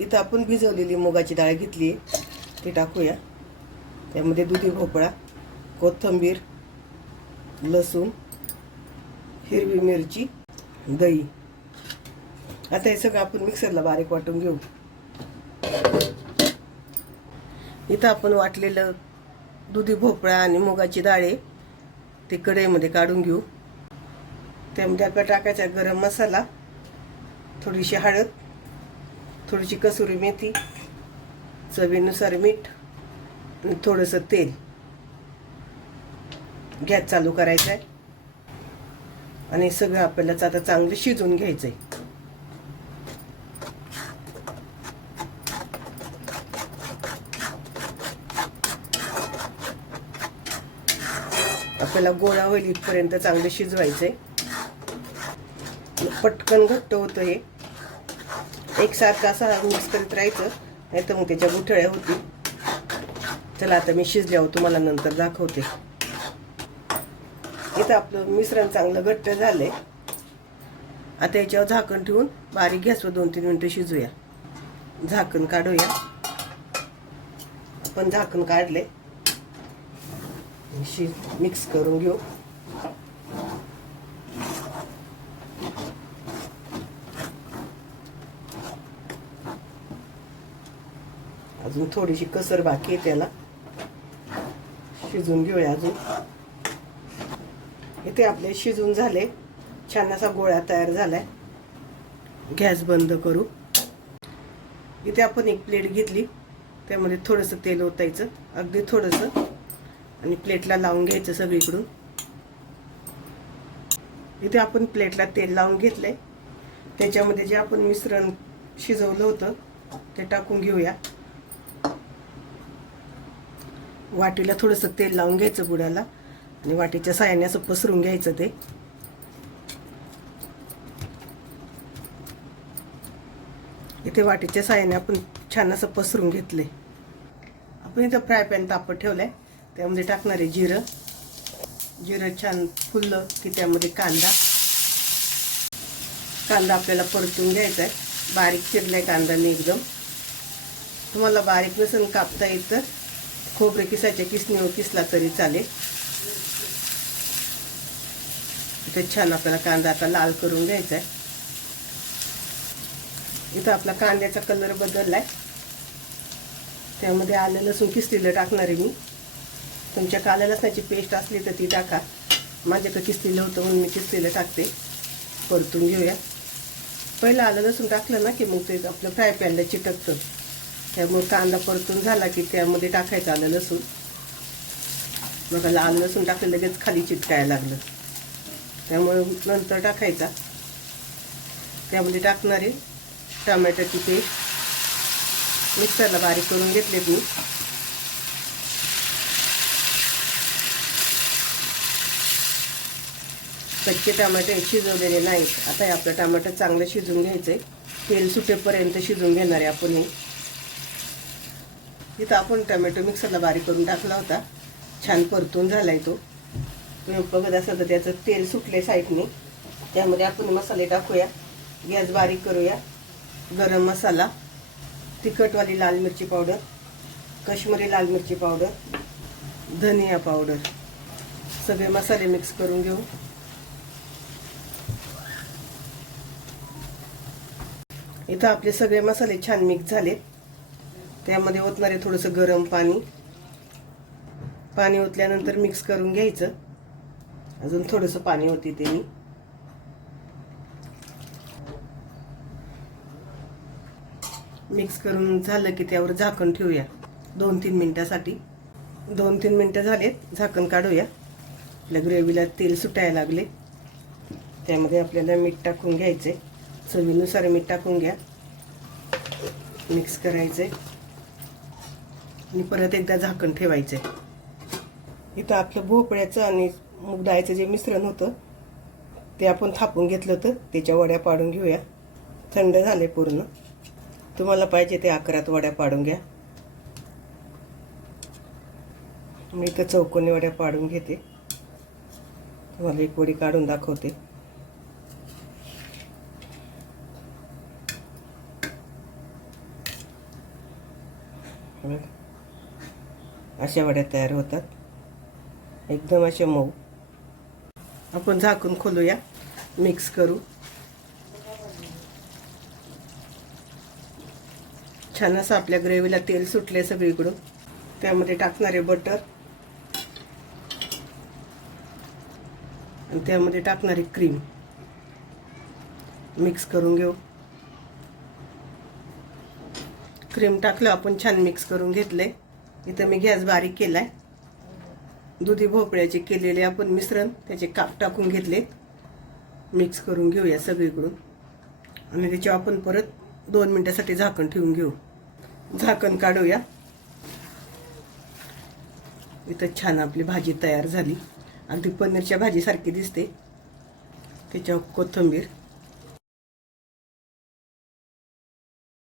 इथं आपण भिजवलेली मुगाची डाळ घेतली आहे, ती टाकूया. त्यामध्ये दुधी भोपळा, कोथिंबीर, लसूण, हिरवी मिरची, दही. आता हे सगळं आपण मिक्सरला बारीक वाटून घेऊ. इथं आपण वाटलेलं दुधी भोपळा आणि मुगाची डाळ ते कढईमध्ये काढून घेऊ. त्यामध्ये आपल्याला टाकायचा गरम मसाला, थोडीशी हळद, थोडीशी कसुरी मेथी, चवीनुसार मीठ आणि थोडंसं तेल. गॅस चालू करायचा आहे आणि सगळं आपल्याला आता चांगलं शिजवून घ्यायचं आहे. आपल्याला गोळा होईल इथपर्यंत चांगलं शिजवायचं आहे. पटकन घट्ट होतं हे. एकसारखं असं मिक्स करत राहायचं, नाही तर मग त्याच्या गुठळ्या होतील. चला आता मी शिजल्यावर तुम्हाला नंतर दाखवते. इथं आपलं मिश्रण चांगलं घट्ट झालंय. आता याच्यावर झाकण ठेवून बारीक गॅसवर 2-3 मिनिटं शिजूया. झाकण काढूया. आपण झाकण काढले. मिक्स करून घेऊ. अजून थोडीशी कसर बाकी आहे, त्याला शिजून घेऊया अजून. इथे आपले शिजून झाले. छान असा गोळा तयार झालाय. गॅस बंद करू. इथे आपण एक प्लेट घेतली, त्यामध्ये थोडंसं तेल ओतायचं, अगदी थोडंसं, आणि प्लेटला लावून घ्यायचं सगळीकडून. इथे आपण प्लेटला तेल लावून घेतलंय. त्याच्यामध्ये जे आपण मिश्रण शिजवलं होतं ते टाकून घेऊया. वाटीला थोडंसं तेल लावून घ्यायचं बुडाला आणि वाटीच्या साहाय्याने असं पसरून घ्यायचं ते. इथे वाटीच्या साहाय्याने आपण छान असं पसरून घेतले. आपण इथं फ्राय पॅन तापत ठेवलाय. त्यामध्ये टाकणार आहे जिरं. जिरं छान फुललं की त्यामध्ये कांदा आपल्याला परतून घ्यायचा आहे. बारीक चिरलाय कांदा मी एकदम. तुम्हाला बारीक नसेल कापता येत तर खोबरे किसायच्या किसणीवर किसला तरी चालेल. इथे छान आपल्याला कांदा आता लाल करून घ्यायचा आहे. इथं आपला कांद्याचा कलर बदललाय. त्यामध्ये आलं लसूण किसलेलं टाकणार आहे मी. तुमच्या आलं लसणाची पेस्ट असली तर ती टाका. माझ्याकडे किसलेलं होतं म्हणून मी किसलेलं टाकते. परतून घेऊया. पहिलं आलं लसूण टाकलं ना की मग ते आपलं फ्राय पॅनला चिटकतं. त्यामुळे कांदा परतून झाला की त्यामध्ये टाकायचं आलं लसूण. मग आलं लसूण टाकलं लगेच खाली चिटकायला लागलं, त्यामुळे नंतर टाकायचा. त्यामध्ये टाकणारे टोमॅटोची पेस्ट मिक्सरला बारीक करून घेतले मी. कच्चे टमाटे शिजवलेले नाहीत. आता हे आपलं टमाटर चांगलं शिजून घ्यायचंय. तेल सुटेपर्यंत शिजून घेणार आहे आपण हे. इथं आपण टोमॅटो मिक्सरला बारीक करून टाकला होता. छान परतून झालाय तो. तुम्ही बघत असाल तर त्याचं तेल सुटले साईडने. त्यामध्ये आपण मसाले टाकूया. गॅस बारीक करूया. गरम मसाला, तिखटवाली लाल मिरची पावडर, काश्मीरी लाल मिरची पावडर, धनिया पावडर, सगळे मसाले मिक्स करून घेऊ. इथं आपले सगळे मसाले छान मिक्स झाले. त्यामध्ये ओतणारे थोडंसं गरम पाणी ओतल्यानंतर मिक्स करून घ्यायचं. अजून थोडंसं पाणी होते ते मी. मिक्स करून झालं की त्यावर झाकण ठेवूया 2-3 मिनिटासाठी. 2-3 मिनिटं झालेत. झाकण काढूया. आपल्या ग्रेव्हीला तेल सुटायला लागले. त्यामध्ये आपल्याला मीठ टाकून घ्यायचे. चवीनुसार मीठ टाकून घ्या. मिक्स करायचे आणि परत एकदा झाकण ठेवायचे. इथं आपलं भोपळ्याचं आणि मूग डाळीचं जे मिश्रण होतं ते आपण थापून घेतलं होतं. त्याच्या वड्या पाडून घेऊया. थंड झाले पूर्ण. तुम्हाला पाहिजे ते आकारात वड्या पाडून घ्या. मी इथं चौकोनी वड्या पाडून घेते. तुम्हाला एक वडी काढून दाखवते. बघा. अशा वड्या तयार होतात, एकदम अशा मऊ. आपण झाकून खोलूया, मिक्स करू. छान असं आपल्या ग्रेव्हीला तेल सुटले सगळीकडून. त्यामध्ये टाकणारे बटर आणि त्यामध्ये टाकणारी क्रीम मिक्स करून घेऊ. क्रीम टाकलं आपण, छान मिक्स करून घेतले. इथं मी गॅस बारीक केलाय. दुधी भोपळ्याचे केलेले आपण मिश्रण त्याचे काप टाकून घेतले. मिक्स करून घेऊया सगळीकडून आणि त्याच्यावर आपण परत 2 मिनिटासाठी झाकण ठेवून घेऊ. झाकण काढूया. इथं छान आपली भाजी तयार झाली, अगदी पनीरच्या भाजीसारखी दिसते. त्याच्यावर कोथिंबीर